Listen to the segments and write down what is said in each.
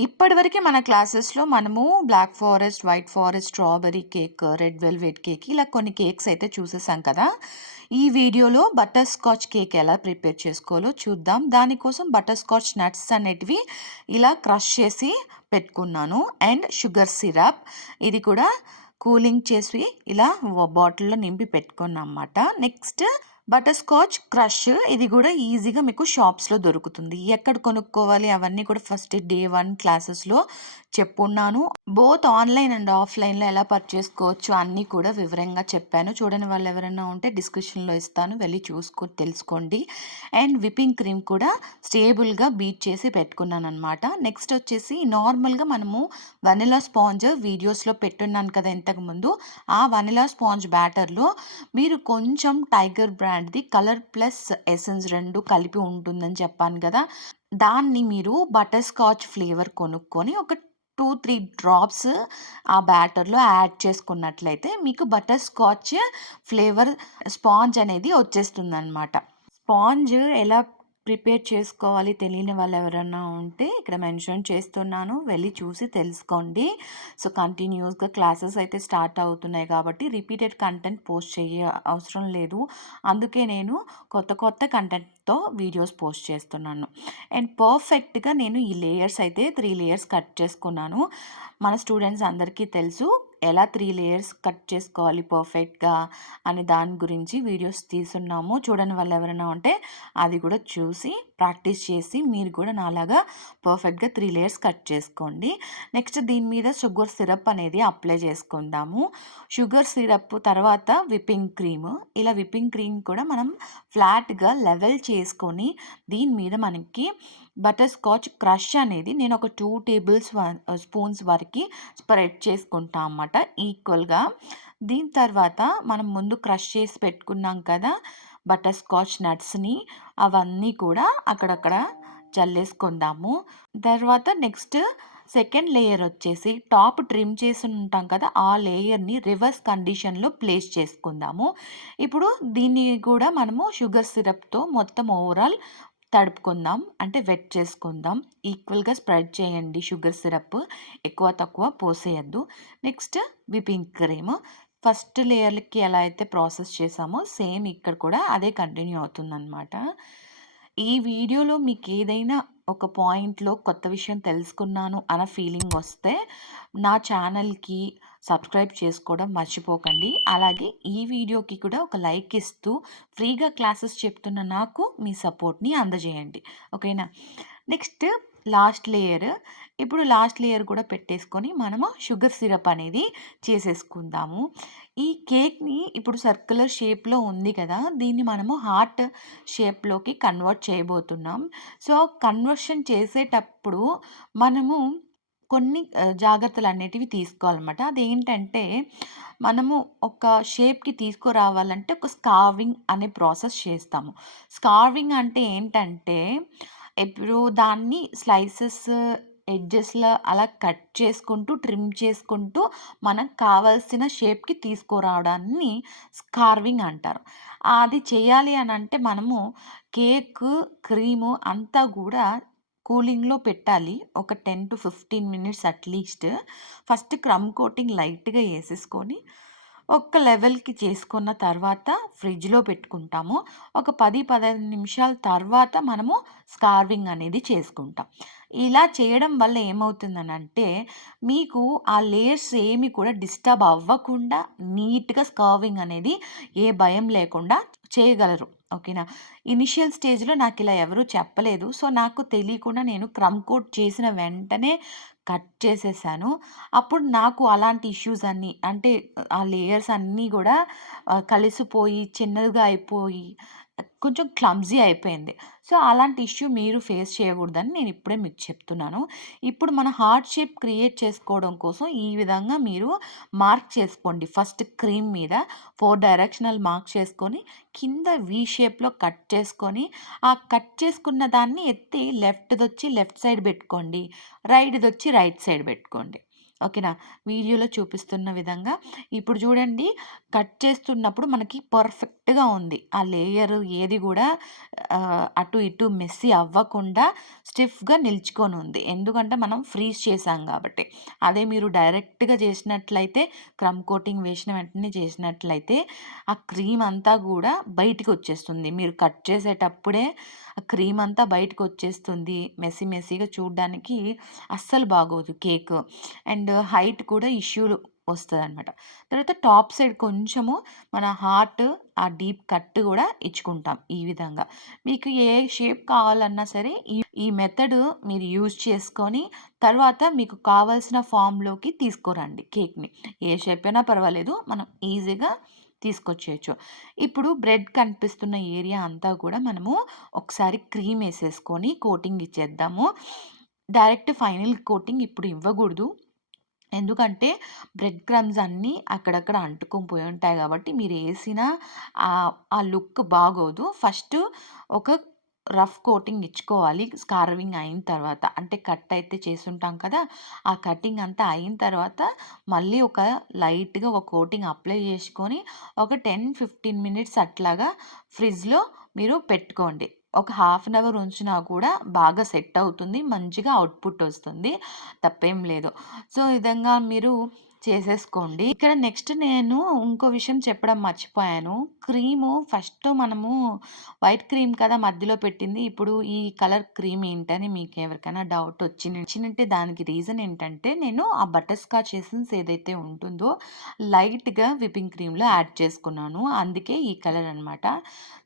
ఇప్పటివరకే మన క్లాసెస్‌లో మనము black forest, white forest, strawberry cake, red velvet cake ఇలా కొన్ని కేక్స్ అయితే చూసేసాం కదా! ఈ వీడియోలో బటర్ స్కాచ్ కేక్ ఎలా ప్రిపేర్ చేసుకోవాలో చూద్దాం. దానికోసం బటర్ స్కాచ్ నట్స్ అనేటివి ఇలా క్రష్ చేసి పెట్టుకున్నాను. అండ్ షుగర్ సిరప్ ఇది కూడా కూలింగ్ చేసి ఇలా బాటిల్‌లో నింపి పెట్టుకున్నానన్నమాట. నెక్స్ట్ బటర్ స్కాచ్ క్రష్ ఇది కూడా ఈజీగా మీకు షాప్స్‌లో దొరుకుతుంది. ఎక్కడ కొనుక్కోవాలి అవన్నీ కూడా ఫస్ట్ డే 1 క్లాసెస్‌లో చెప్పున్నాను. బోత్ ఆన్‌లైన్ అండ్ ఆఫ్‌లైన్‌లో ఎలా పర్చేసుకోవచ్చు అన్నీ కూడా వివరంగా చెప్పాను. చూడని వాళ్ళు ఎవరైనా ఉంటే డిస్క్రిప్షన్‌లో ఇస్తాను. వెళ్ళి చూసుకొని తెలుసుకోండి. అండ్ విప్పింగ్ క్రీమ్ కూడా స్టేబుల్‌గా బీట్ చేసి పెట్టుకున్నాననమాట. నెక్స్ట్ వచ్చేసి నార్మల్‌గా మనము వనిలా స్పాంజ్ వీడియోస్‌లో పెట్టున్నాను కదా ఇంతకుముందు. ఆ వనిలా స్పాంజ్ బ్యాటర్‌లో మీరు కొంచెం టైగర్ బ్రాండ్‌ది కలర్ ప్లస్ ఎసెన్స్ 2 కలిపి ఉంటుందని చెప్పాను కదా! దాన్ని మీరు బటర్ స్కాచ్ ఫ్లేవర్ కొనుక్కొని ఒక 2, 3 డ్రాప్స్ ఆ బ్యాటర్‌లో యాడ్ చేసుకున్నట్లయితే మీకు బటర్ స్కాచ్ ఫ్లేవర్ స్పాంజ్ అనేది వచ్చేస్తుందనమాట. స్పాంజ్ ఎలా ప్రిపేర్ చేసుకోవాలి తెలియని వాళ్ళు ఎవరైనా ఉంటే ఇక్కడ మెన్షన్ చేస్తున్నాను. వెళ్ళి చూసి తెలుసుకోండి. సో, కంటిన్యూస్‌గా క్లాసెస్ అయితే స్టార్ట్ అవుతున్నాయి కాబట్టి రిపీటెడ్ కంటెంట్ పోస్ట్ అవసరం లేదు. అందుకే నేను కొత్త కంటెంట్‌తో వీడియోస్ పోస్ట్ చేస్తున్నాను. అండ్ పర్ఫెక్ట్‌గా నేను ఈ లేయర్స్ అయితే 3 లేయర్స్ కట్ చేసుకున్నాను. మన స్టూడెంట్స్ అందరికీ తెలుసు ఎలా 3 లేయర్స్ కట్ చేసుకోవాలి పర్ఫెక్ట్‌గా అనే దాని గురించి వీడియోస్ తీసున్నాము. చూడని వాళ్ళు ఎవరైనా ఉంటే అది కూడా చూసి ప్రాక్టీస్ చేసి మీరు కూడా నాలాగా పర్ఫెక్ట్‌గా 3 లేయర్స్ కట్ చేసుకోండి. నెక్స్ట్ దీని మీద షుగర్ సిరప్ అనేది అప్లై చేసుకుందాము. షుగర్ సిరప్ తర్వాత విప్పింగ్ క్రీమ్. ఇలా విప్పింగ్ క్రీమ్ కూడా మనం ఫ్లాట్‌గా లెవెల్ చేసుకొని దీని మీద మనకి బటర్ స్కాచ్ క్రష్ అనేది నేను ఒక 2 స్పూన్స్ వరకి స్ప్రెడ్ చేసుకుంటా అన్నమాట ఈక్వల్‌గా. దీని తర్వాత మనం ముందు క్రష్ చేసి పెట్టుకున్నాం కదా! బటర్ స్కాచ్ నట్స్‌ని అవన్నీ కూడా అక్కడక్కడ చల్లేసుకుందాము. తర్వాత నెక్స్ట్ సెకండ్ లేయర్ వచ్చేసి టాప్ ట్రిమ్ చేసి ఉంటాం కదా! ఆ లేయర్‌ని రివర్స్ కండిషన్‌లో ప్లేస్ చేసుకుందాము. ఇప్పుడు దీన్ని కూడా మనము షుగర్ సిరప్‌తో మొత్తం ఓవరాల్ తడుపుకుందాం. అంటే వెట్ చేసుకుందాం. ఈక్వల్‌గా స్ప్రెడ్ చేయండి షుగర్ సిరప్. ఎక్కువ తక్కువ పోసేయొద్దు. Next whipping cream. ఫస్ట్ లేయర్‌కి ఎలా అయితే ప్రాసెస్ చేసామో సేమ్ ఇక్కడ కూడా అదే కంటిన్యూ అవుతుందనమాట. ఈ వీడియోలో మీకేదైనా ఒక పాయింట్‌లో కొత్త విషయం తెలుసుకున్నాను అన్న ఫీలింగ్ వస్తే నా ఛానల్‌కి సబ్స్క్రైబ్ చేసుకోవడం మర్చిపోకండి. అలాగే ఈ వీడియోకి కూడా ఒక లైక్ ఇస్తూ ఫ్రీగా క్లాసెస్ చెప్తున్న నాకు మీ సపోర్ట్‌ని అందజేయండి. ఓకేనా? Next last layer. ఇప్పుడు లాస్ట్ లేయర్ కూడా పెట్టేసుకొని మనము షుగర్ సిరప్ అనేది చేసేసుకుందాము. ఈ కేక్‌ని ఇప్పుడు సర్క్యులర్ షేప్‌లో ఉంది కదా! దీన్ని మనము హార్ట్ షేప్‌లోకి కన్వర్ట్ చేయబోతున్నాం. సో, కన్వర్షన్ చేసేటప్పుడు మనము కొన్ని జాగ్రత్తలనేటివి తీసుకోవాలన్నమాట. అదేంటంటే మనము ఒక షేప్‌కి తీసుకురావాలంటే ఒక స్కార్వింగ్ అనే ప్రాసెస్ చేస్తాము. స్కార్వింగ్ అంటే ఏంటంటే ఇప్పుడు దాన్ని స్లైసెస్ ఎడ్జెస్‌లో అలా కట్ చేసుకుంటూ, ట్రిమ్ చేసుకుంటూ మనకు కావాల్సిన షేప్‌కి తీసుకురావడాన్ని స్కార్వింగ్ అంటారు. అది చేయాలి అనంటే మనము కేకు, క్రీము అంతా గూడా కూలింగ్‌లో పెట్టాలి. ఒక 10-15 మినిట్స్ అట్‌లీస్ట్. ఫస్ట్ క్రమ్ కోటింగ్ లైట్‌గా ఏసేసుకొని, ఒక లెవెల్‌కి చేసుకున్న తర్వాత ఫ్రిడ్జ్‌లో పెట్టుకుంటాము. ఒక 10, 15 నిమిషాల తర్వాత మనము స్కార్వింగ్ అనేది చేసుకుంటాం. ఇలా చేయడం వల్ల ఏమవుతుందనంటే, మీకు ఆ లేయర్స్ ఏమి కూడా డిస్టర్బ్ అవ్వకుండా నీట్‌గా స్కార్వింగ్ అనేది ఏ భయం లేకుండా చేయగలరు. ఓకేనా? ఇనిషియల్ స్టేజ్‌లో నాకిలా ఎవరు చెప్పలేదు. సో, నాకు తెలియకుండా నేను క్రమ్ కోట్ చేసిన వెంటనే కట్ చేసేసాను. అప్పుడు నాకు అలాంటి ఇష్యూస్ అన్నీ అంటే ఆ లేయర్స్ అన్నీ గూడా కలిసిపోయి చిన్నదిగా అయిపోయి కొంచెం క్లమ్జీ అయిపోయింది. సో, అలాంటి ఇష్యూ మీరు ఫేస్ చేయకూడదని నేను ఇప్పుడే మీకు చెప్తున్నాను. ఇప్పుడు మన హార్ట్ షేప్ క్రియేట్ చేసుకోవడం కోసం ఈ విధంగా మీరు మార్క్ చేసుకోండి. ఫస్ట్ క్రీమ్ మీద 4 డైరెక్షనల్ మార్క్ చేసుకొని కింద వి షేప్‌లో కట్ చేసుకొని, ఆ కట్ చేసుకున్న దాన్ని ఎత్తి లెఫ్ట్‌దొచ్చి లెఫ్ట్ సైడ్ పెట్టుకోండి. రైట్‌దొచ్చి రైట్ సైడ్ పెట్టుకోండి. ఓకేనా? వీడియోలో చూపిస్తున్న విధంగా. ఇప్పుడు చూడండి, కట్ చేస్తున్నప్పుడు మనకి పర్ఫెక్ట్‌గా ఉంది. ఆ లేయర్ ఏది గూడా అటు ఇటు మెస్సీ అవ్వకుండా స్టిఫ్‌గా నిల్చుకొనుంది. ఎందుకంటే మనం ఫ్రీజ్ చేశాం గాబట్టి. అదే మీరు డైరెక్ట్‌గా చేసినట్లయితే, క్రమ్ కోటింగ్ వేసిన వెంటనే చేసినట్లయితే ఆ క్రీమ్ అంతా గూడా బయటికొచ్చేస్తుంది. మీరు కట్ చేసేటప్పుడే ఆ క్రీమ్ అంతా బయటకొచ్చేస్తుంది. మెస్సీ మెస్సీగా చూడ్డానికి అస్సలు బాగోదు కేకు. అండ్ హైట్ కూడా ఇష్యూలు వస్తదనమాట. తర్వాత టాప్ సైడ్ కొంచెము మన హార్ట్, ఆ డీప్ కట్ గూడా ఇచ్చుకుంటాం ఈ విధంగా. మీకు ఏ షేప్ కావాలన్నా సరే ఈ మెథడ్ మీరు యూజ్ చేసుకొని, తర్వాత మీకు కావాల్సిన ఫార్మ్‌లోకి తీసుకురండి కేక్‌ని. ఏ షేప్ అయినా పర్వాలేదు. మనం ఈజీగా తీసుకొచ్చేయొచ్చు. ఇప్పుడు బ్రెడ్ కనిపిస్తున్న ఏరియా అంతా కూడా మనము ఒకసారి క్రీమ్ ఎసేసుకొని కోటింగ్ ఇచ్చేద్దాము. డైరెక్ట్ ఫైనల్ కోటింగ్ ఇప్పుడు ఇవ్వగూడదు. ఎందుకంటే బ్రెడ్ క్రమ్స్ అన్నీ అక్కడక్కడ అంటుకొని పోయి ఉంటాయి కాబట్టి మీరేసిన ఆ లుక్ బాగోదు. ఫస్ట్ ఒక రఫ్ కోటింగ్ ఇచ్చుకోవాలి కార్వింగ్ అయిన తర్వాత. అంటే కట్ అయితే చేసుంటాం కదా! ఆ కటింగ్ అంతా అయిన తర్వాత మళ్ళీ ఒక లైట్‌గా ఒక కోటింగ్ అప్లై చేసుకొని ఒక 10, 15 మినిట్స్ అట్లాగా ఫ్రిడ్జ్‌లో మీరు పెట్టుకోండి. ఒక హాఫ్ అన్ అవర్ ఉంచినా కూడా బాగా సెట్ అవుతుంది. మంచిగా అవుట్‌పుట్ వస్తుంది. తప్పేం లేదు. సో, ఈ విధంగా మీరు చేసేసుకోండి. ఇక్కడ నెక్స్ట్ నేను ఇంకో విషయం చెప్పడం మర్చిపోయాను. క్రీము ఫస్ట్ మనము వైట్ క్రీమ్ కదా మధ్యలో పెట్టింది. ఇప్పుడు ఈ కలర్ క్రీమ్ ఏంటని మీకెవరికైనా డౌట్ వచ్చినట్టే దానికి రీజన్ ఏంటంటే, నేను ఆ బటర్ స్కాచ్ ఎసెన్స్ ఏదైతే ఉంటుందో లైట్‌గా విప్పింగ్ క్రీమ్‌లో యాడ్ చేసుకున్నాను. అందుకే ఈ కలర్ అనమాట.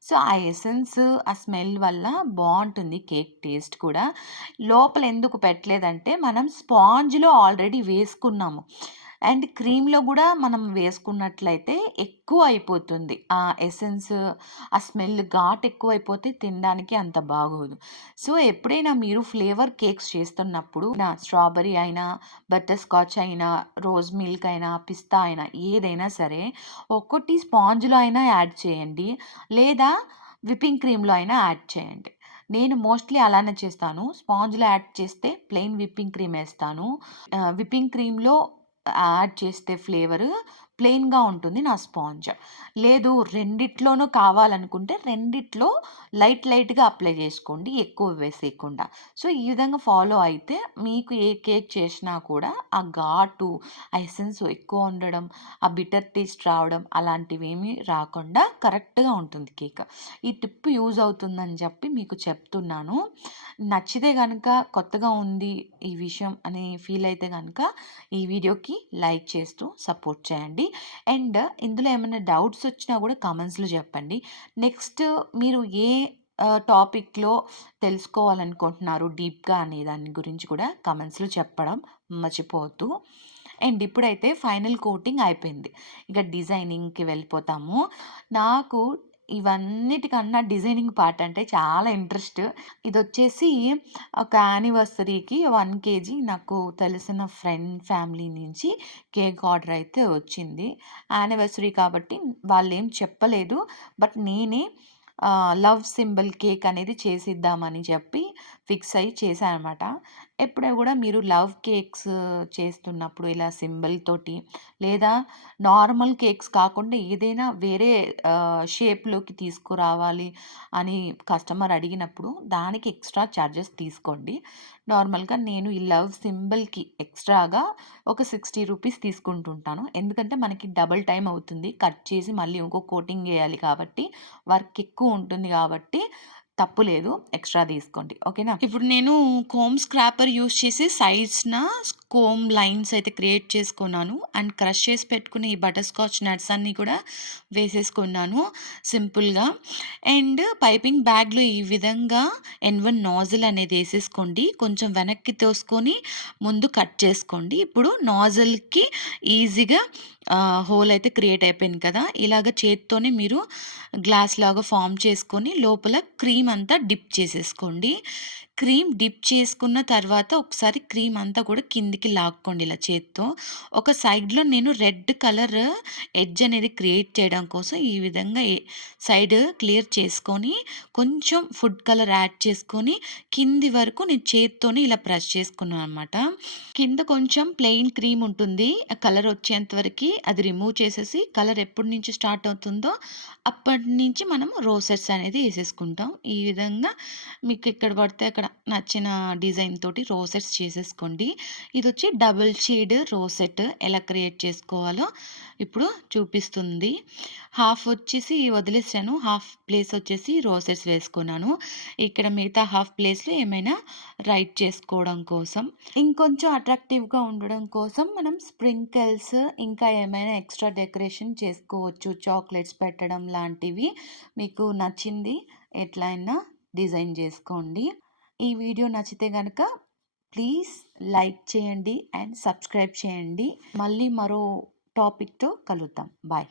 సో, ఆ ఎసెన్స్, ఆ స్మెల్ వల్ల బావుంటుంది కేక్ టేస్ట్ కూడా. లోపల ఎందుకు పెట్టలేదంటే, మనం స్పాంజ్‌లో ఆల్రెడీ వేసుకున్నాము. అండ్ క్రీమ్‌లో గూడా మనం వేసుకున్నట్లయితే ఎక్కువ అయిపోతుంది. ఆ ఎసెన్స్, ఆ స్మెల్ ఘాటు ఎక్కువైపోతే తినడానికి అంత బాగోదు. సో, ఎప్పుడైనా మీరు ఫ్లేవర్ కేక్స్ చేస్తున్నప్పుడు స్ట్రాబెర్రీ అయినా, బటర్ స్కాచ్ అయినా, రోజ్ మిల్క్ అయినా, పిస్తా అయినా ఏదైనా సరే ఒక్కటి స్పాంజ్‌లో అయినా యాడ్ చేయండి. లేదా విప్పింగ్ క్రీమ్‌లో అయినా యాడ్ చేయండి. నేను మోస్ట్‌లీ అలానే చేస్తాను. స్పాంజ్‌లో యాడ్ చేస్తే ప్లెయిన్ విప్పింగ్ క్రీమ్ ఏస్తాను. విప్పింగ్ క్రీమ్‌లో యాడ్ చేస్తే ఫ్లేవరు ప్లెయిన్‌గా ఉంటుంది నా స్పాంజ్. లేదు రెండిట్లోనూ కావాలనుకుంటే రెండిట్లో లైట్‌గా అప్లై చేసుకోండి. ఎక్కువ వేసేయకుండా. సో, ఈ విధంగా ఫాలో అయితే మీకు ఏ కేక్ చేసినా కూడా ఆ ఘాటు, ఆ ఎసెన్స్ ఎక్కువ ఉండడం, ఆ బిటర్ టేస్ట్ రావడం అలాంటివేమీ రాకుండా కరెక్ట్‌గా ఉంటుంది కేక్. ఈ టిప్ యూజ్ అవుతుందని చెప్పి మీకు చెప్తున్నాను. నచ్చితే గనక కొత్తగా ఉంది ఈ విషయం అని ఫీల్ అయితే గనక ఈ వీడియోకి లైక్ చేస్తూ సపోర్ట్ చేయండి. అండ్ ఇందులో ఏమైనా డౌట్స్ వచ్చినా కూడా కామెంట్స్‌లో చెప్పండి. నెక్స్ట్ మీరు ఏ టాపిక్‌లో తెలుసుకోవాలనుకుంటున్నారు డీప్‌గా అనే దాని గురించి కూడా కామెంట్స్‌లో చెప్పడం మర్చిపోవద్దు. అండ్ ఇప్పుడైతే ఫైనల్ కోటింగ్ అయిపోయింది. ఇక డిజైనింగ్‌కి వెళ్ళిపోతాము. నాకు ఇవన్నిటికన్నా డిజైనింగ్ పార్ట్ అంటే చాలా ఇంట్రెస్ట్. ఇదొచ్చేసి ఒక యానివర్సరీకి 1 కేజీ నాకు తెలిసిన ఫ్రెండ్ ఫ్యామిలీ నుంచి కేక్ ఆర్డర్ అయితే వచ్చింది. యానివర్సరీ కాబట్టి వాళ్ళేం చెప్పలేదు. బట్ నేనే లవ్ సింబల్ కేక్ అనేది చేసిద్దామని చెప్పి ఫిక్స్ అయ్యి చేశాననమాట. ఎప్పుడూ గూడా మీరు లవ్ కేక్స్ చేస్తున్నప్పుడు ఇలా సింబల్ తోటి లేదా నార్మల్ కేక్స్ కాకుండా ఏదైనా వేరే షేప్‌లోకి తీసుకురావాలి అని కస్టమర్ అడిగినప్పుడు దానికి ఎక్స్‌ట్రా చార్జెస్ తీసుకోండి. నార్మల్‌గా నేను ఈ లవ్ సింబల్‌కి ఎక్స్‌ట్రాగా ఒక 60 రూపీస్ తీసుకుంటుంటాను. ఎందుకంటే మనకి డబుల్ టైమ్ అవుతుంది. కట్ చేసి మళ్ళీ ఇంకో కోటింగ్ ఎయాలి కాబట్టి వర్క్ ఎక్కువ ఉంటుంది కాబట్టి తప్పు లేదు. ఎక్స్‌ట్రా తీసుకోండి. ఓకేనా? ఇప్పుడు నేను కోమ్ స్క్రాపర్ యూజ్ చేసి సైడ్స్‌న కోమ్ లైన్స్ అయితే క్రియేట్ చేసుకున్నాను. అండ్ క్రష్ చేసి పెట్టుకున్న ఈ బటర్ స్కాచ్ నట్స్ అన్నీ కూడా వేసేసుకున్నాను సింపుల్‌గా. అండ్ పైపింగ్ బ్యాగ్‌లో ఈ విధంగా N1 నాజిల్ అనేది ఏసేసుకోండి. కొంచెం వెనక్కి తోసుకొని ముందు కట్ చేసుకోండి. ఇప్పుడు నాజిల్‌కి ఈజీగా హోల్ అయితే క్రియేట్ అయిపోయింది కదా! ఇలాగ చేత్తోనే మీరు గ్లాస్ లాగా ఫార్మ్ చేసుకొని లోపల క్రీమ్ అంతా డిప్ చేసేసుకోండి. క్రీమ్ డిప్ చేసుకున్న తర్వాత ఒకసారి క్రీమ్ అంతా కూడా కిందికి లాక్కోండి ఇలా చేత్తో. ఒక సైడ్‌లో నేను రెడ్ కలర్ ఎడ్జ్ అనేది క్రియేట్ చేయడం కోసం ఈ విధంగా సైడ్ క్లియర్ చేసుకొని, కొంచెం ఫుడ్ కలర్ యాడ్ చేసుకొని, కింది వరకు నేను చేత్తోని ఇలా ప్రెస్ చేసుకున్నాననమాట. కింద కొంచెం ప్లెయిన్ క్రీమ్ ఉంటుంది. ఆ కలర్ వచ్చేంత వరకి అది రిమూవ్ చేసేసి, కలర్ ఎప్పటి నుంచి స్టార్ట్ అవుతుందో అప్పటి నుంచి మనం రోసెట్స్ అనేది ఏసేసుకుంటాం. ఈ విధంగా మీకు ఎక్కడ పడితే అక్కడ నచ్చిన డిజైన్ తోటి రోసెట్స్ చేసేసుకోండి. ఇదొచ్చి డబుల్ షేడ్ రోసెట్ ఎలా క్రియేట్ చేసుకోవాలో ఇప్పుడు చూపిస్తుంది. హాఫ్ వచ్చేసి వదిలేసాను. హాఫ్ ప్లేస్ వచ్చేసి రోసెట్స్ వేసుకున్నాను. ఇక్కడ మిగతా హాఫ్ ప్లేస్‌లో ఏమైనా రైట్ చేసుకోవడం కోసం, ఇంకొంచెం అట్రాక్టివ్‌గా ఉండడం కోసం మనం స్ప్రింకిల్స్ ఇంకా ఏమైనా ఎక్స్‌ట్రా డెకరేషన్ చేసుకోవచ్చు. చాక్లెట్స్ పెట్టడం లాంటివి మీకు నచ్చింది ఎట్లైనా డిజైన్ జేసుకోండి. ఈ వీడియో నచ్చితే గనక ప్లీజ్ లైక్ చేయండి అండ్ సబ్స్క్రైబ్ చేయండి. మళ్ళీ మరో టాపిక్‌తో కలుద్దాం. బాయ్.